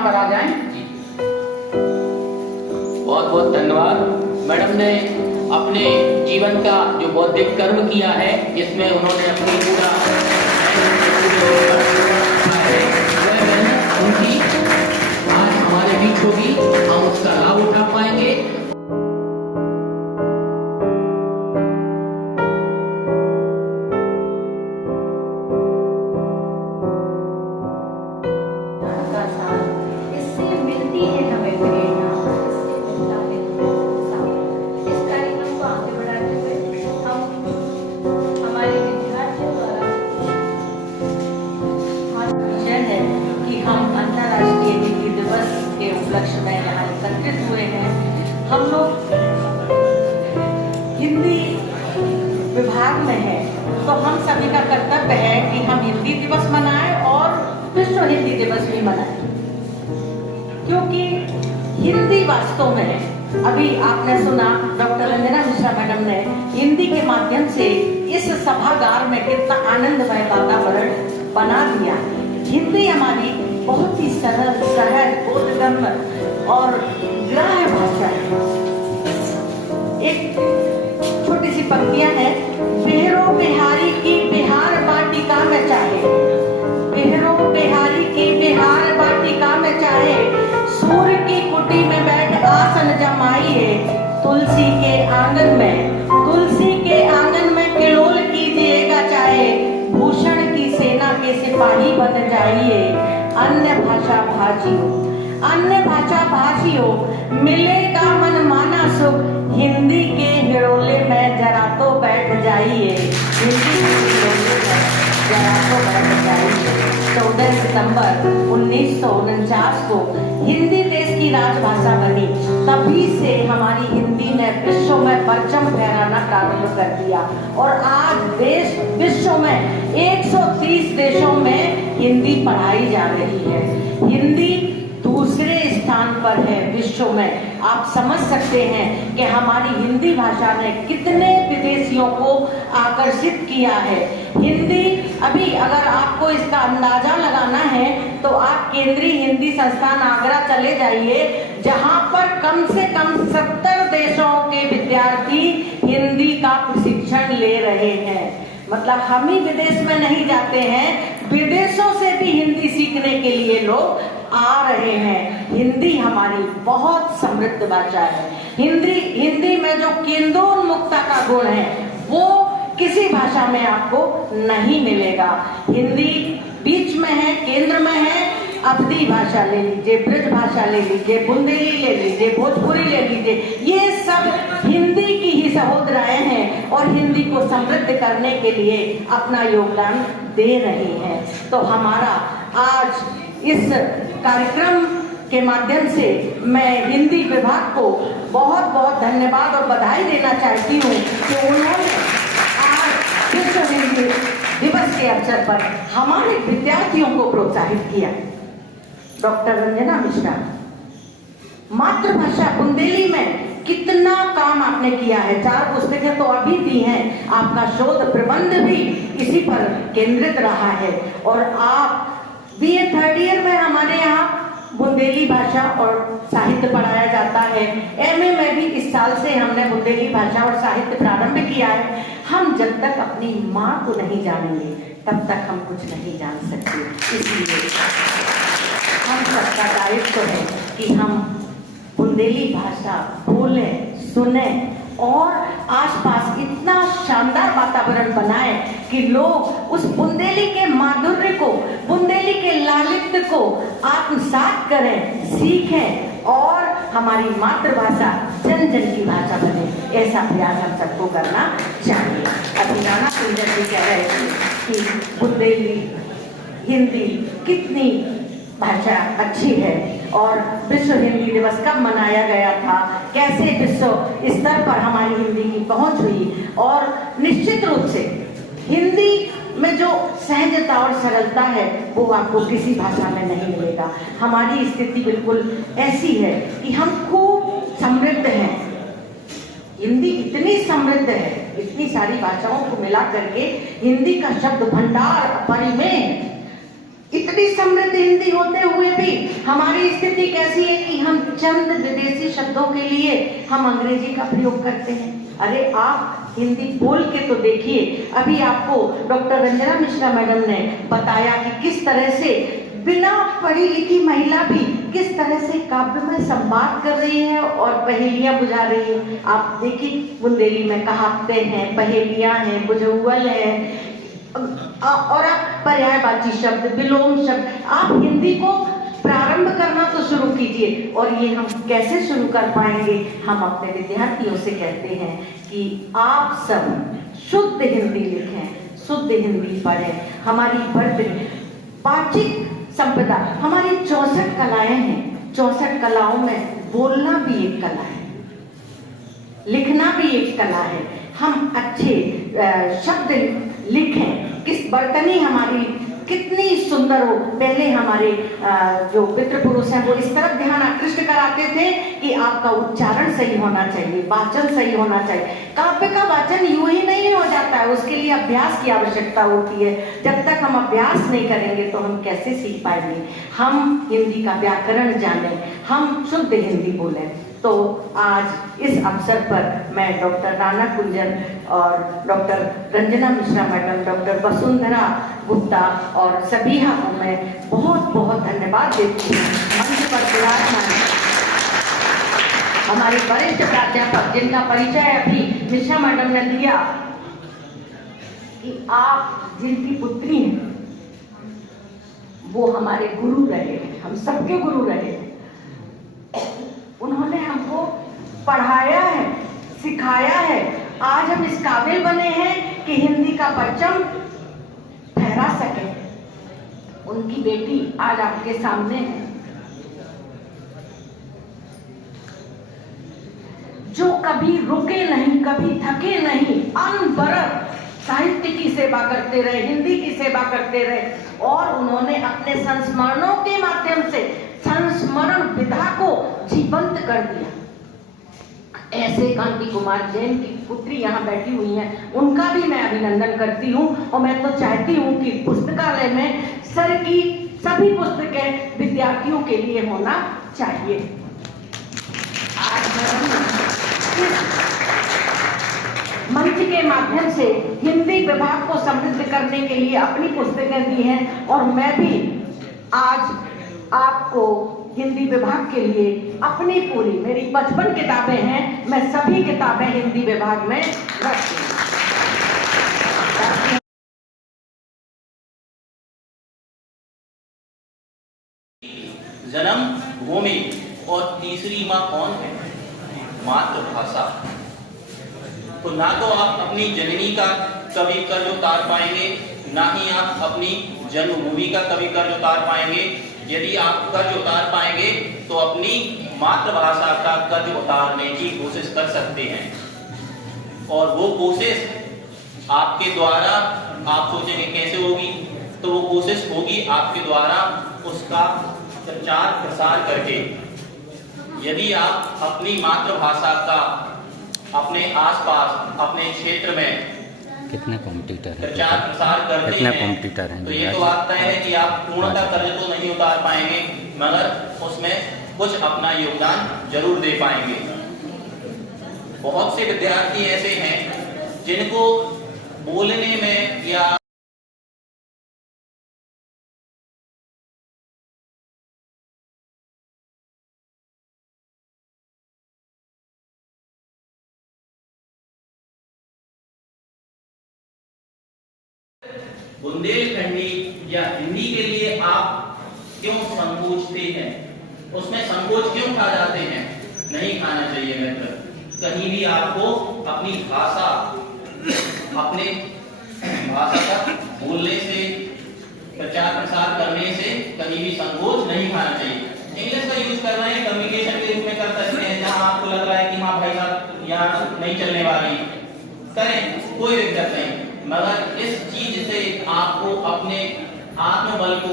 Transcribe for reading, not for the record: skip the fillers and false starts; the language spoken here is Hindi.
यहाँ पर आ जाएं। जी बहुत बहुत धन्यवाद। मैडम ने अपने जीवन का जो बौद्धिक कर्म किया है, जिसमें उन्होंने अपनी पूरा उनकी आज हमारे बीच होगी, हम उसका लाभ उठा पाएंगे। उपलक्ष्य में यहाँ एकत्रित हुए हैं। हम लोग हिंदी विभाग में हैं, तो हम सभी का कर्तव्य है कि हम हिंदी दिवस मनाएं और विश्व हिंदी दिवस भी मनाएं, क्योंकि हिंदी वास्तव में, अभी आपने सुना डॉक्टर रंजना मिश्रा मैडम ने हिंदी के माध्यम से इस सभागार में कितना आनंदमय वातावरण बना दिया। हिंदी हमारी बहुत ही सरल, सहज, बोधगम्य और ग्राह्य भाषा है। एक छोटी सी पंक्तियां हैं। बिहरो बिहारी की बिहार वाटिका में चाहे, बिहरो बिहारी की बिहार वाटिका में चाहे, सूर्य की कुटी में बैठ आसन जमाइए, तुलसी के आंगन में, तुलसी के आंगन में किलोल कीजिएगा चाहे, भूषण की सेना के सिपाही बन जाइए। अन्य भाषा भाषियों, अन्य भाषा भाषियों, मिलेगा मन माना सुख, हिंदी के हिड़ोले में जरा तो बैठ जाइए, हिंदी के हिड़ोले में जरा तो बैठ जाइए। 14 सितंबर 1949 को हिंदी देश की राजभाषा बनी। तभी से हमारी हिंदी ने विश्व में परचम फहराना प्रारंभ कर दिया और आज देश विश्व में 130 देशों में हिंदी पढ़ाई जा रही है। हिंदी दूसरे स्थान पर है विश्व में। आप समझ सकते हैं कि हमारी हिंदी भाषा ने कितने विदेशियों को आकर्षित किया है। हिंदी, अभी अगर आपको इसका अंदाजा लगाना है तो आप केंद्रीय हिंदी संस्थान आगरा चले जाइए, जहां पर कम से कम 70 देशों के विद्यार्थी हिंदी का प्रशिक्षण ले रहे हैं। मतलब हम ही विदेश में नहीं जाते हैं, विदेशों से भी हिंदी सीखने के लिए लोग आ रहे हैं। हिंदी हमारी बहुत समृद्ध भाषा है। हिंदी में जो केंद्रोन्मुखता का गुण है वो किसी भाषा में आपको नहीं मिलेगा। हिंदी बीच में है, केंद्र में है। अवधी भाषा ले लीजिए, ब्रज भाषा ले लीजिए, बुंदेली ले लीजिए, भोजपुरी ले लीजिए, ये सब हिंदी की ही सहोदराएं हैं और हिंदी को समृद्ध करने के लिए अपना योगदान दे रही हैं। तो हमारा आज इस कार्यक्रम के माध्यम से मैं हिंदी विभाग को बहुत बहुत धन्यवाद और बधाई देना चाहती हूँ कि उन्होंने आज विश्व हिंदी दिवस के अवसर पर हमारे विद्यार्थियों को प्रोत्साहित किया। डॉक्टर रंजना मिश्रा, मातृभाषा बुंदेली में कितना काम आपने किया है। 4 पुस्तकें तो अभी दी हैं, आपका शोध प्रबंध भी इसी पर केंद्रित रहा है और आप BA 3rd ईयर में हमारे यहाँ बुंदेली भाषा और साहित्य पढ़ाया जाता है। MA में भी इस साल से हमने बुंदेली भाषा और साहित्य प्रारंभ किया है। हम जब तक अपनी माँ को नहीं जानेंगे तब तक हम कुछ नहीं जान सकते। इसलिए हम सबका दायित्व है कि हम बुंदेली भाषा बोलें, सुने और आसपास इतना शानदार वातावरण बनाएं कि लोग उस बुंदेली के माधुर्य को, बुंदेली के लालित्य को आत्मसात करें, सीखें और हमारी मातृभाषा जन जन की भाषा बने। ऐसा प्रयास हम सबको करना चाहिए। अभी राणा सुंदर जी कह रहे थे कि बुंदेली हिंदी कितनी भाषा अच्छी है और विश्व हिंदी दिवस कब मनाया गया था, कैसे विश्व स्तर पर हमारी हिंदी की पहुंच हुई। और निश्चित रूप से हिंदी में जो सहजता और सरलता है वो आपको किसी भाषा में नहीं मिलेगा। हमारी स्थिति बिल्कुल ऐसी है कि हम खूब समृद्ध हैं। हिंदी इतनी समृद्ध है, इतनी सारी भाषाओं को मिला करके हिंदी का शब्द भंडार अपरिमेय, इतनी समृद्ध हिंदी होते हुए भी हमारी स्थिति कैसी है कि हम चंद विदेशी शब्दों के लिए हम अंग्रेजी का प्रयोग करते हैं। अरे आप हिंदी बोल के तो देखिए। अभी आपको डॉक्टर रंजना मिश्रा मैडम ने बताया कि किस तरह से बिना पढ़ी लिखी महिला भी किस तरह से काव्य में संवाद कर रही है और पहेलियां बुझा रही है। आप देखिए बुंदेली में कहावतें हैं, पहेलियां हैं, बुझौल है, और आप पर्यायवाची शब्द, विलोम शब्द, आप हिंदी को प्रारंभ करना तो शुरू कीजिए। और ये हम कैसे शुरू कर पाएंगे? हम अपने विद्यार्थियों से कहते हैं कि आप सब शुद्ध हिंदी लिखें, शुद्ध हिंदी पढ़ें। हमारी वाचिक संपदा, हमारी 64 कलाएं हैं। 64 कलाओं में बोलना भी एक कला है, लिखना भी एक कला है। हम अच्छे शब्द लिखें। किस बर्तनी हमारी कितनी सुंदर हो। पहले हमारे जो पितृपुरुष हैं वो इस तरफ ध्यान आकृष्ट कराते थे कि आपका उच्चारण सही होना चाहिए, वाचन सही होना चाहिए। काव्य का वाचन यूं ही नहीं हो जाता है, उसके लिए अभ्यास की आवश्यकता होती है। जब तक हम अभ्यास नहीं करेंगे तो हम कैसे सीख पाएंगे? हम हिंदी का व्याकरण जानें, हम शुद्ध हिंदी बोलें। तो आज इस अवसर पर मैं डॉक्टर राणा कुंजन और doctor Ranjana Mishra madam, doctor Vasundhara Gupta और सभी को मैं बहुत बहुत धन्यवाद देती हूँ। मंच पर विराजमान हमारे वरिष्ठ प्राध्यापक, जिनका परिचय अभी मिश्रा मैडम ने दिया, कि आप जिनकी पुत्री हैं वो हमारे गुरु रहे, हम सबके गुरु रहे। उन्होंने हमको पढ़ाया है, सिखाया है। आज हम इस काबिल बने हैं कि हिंदी का परचम फहरा सके। उनकी बेटी आज आपके सामने है, जो कभी रुके नहीं, कभी थके नहीं, अनवरत साहित्य की सेवा करते रहे, हिंदी की सेवा करते रहे। और उन्होंने अपने संस्मरणों के माध्यम से संस्मरण विधा को जीवंत कर दिया। ऐसे कांति कुमार जैन की पुत्री यहाँ बैठी हुई हैं, उनका भी मैं अभिनंदन करती हूँ। और मैं तो चाहती हूँ कि पुस्तकालय में सर की सभी पुस्तकें विद्यार्थियों के लिए होना चाहिए। आज मंच के माध्यम से हिंदी विभाग को समृद्ध करने के लिए अपनी पुस्तकें दी हैं, और मैं भी आज आपको हिंदी विभाग के लिए अपनी पूरी, मेरी 55 किताबें हैं, मैं सभी किताबें हिंदी विभाग में रखती हूँ। जन्म भूमि और तीसरी माँ कौन है? मातृभाषा। तो ना तो आप अपनी जननी का कभी कर्ज उतार पाएंगे, ना ही आप अपनी जन्मभूमि का कभी कर्ज उतार पाएंगे। यदि आप कर्ज उतार पाएंगे तो अपनी मातृभाषा का कर्ज उतारने की कोशिश कर सकते हैं। और वो कोशिश आपके द्वारा, आप सोचेंगे कैसे होगी, तो वो कोशिश होगी आपके द्वारा उसका प्रचार प्रसार करके। यदि आप अपनी मातृभाषा का अपने आसपास, अपने क्षेत्र में कितने कॉम्पिटिटर हैं, प्रचार प्रसार करते कितने हैं, कॉम्पिटिटर हैं, तो ये तो बात तय है कि आप पूर्णतः कर्ज तो नहीं उतार पाएंगे, मगर उसमें कुछ अपना योगदान जरूर दे पाएंगे। बहुत से विद्यार्थी ऐसे हैं जिनको बोलने में या बुंदेलखंडी या हिंदी के लिए आप क्यों संकोचते हैं? उसमें संकोच क्यों खा जाते हैं? नहीं खाना चाहिए मित्र। कहीं भी आपको अपनी भाषा, अपने भाषा का बोलने से, प्रचार प्रसार करने से कहीं भी संकोच नहीं खाना चाहिए। इंग्लिश का यूज कर रहे हैं, कम्युनिकेशन के रूप में कर सकते हैं। जहां आपको लग रहा है कि हाँ भाई साहब यहाँ नहीं चलने वाली, करें, कोई दिक्कत नहीं। मगर इस चीज से आपको अपने आत्मबल को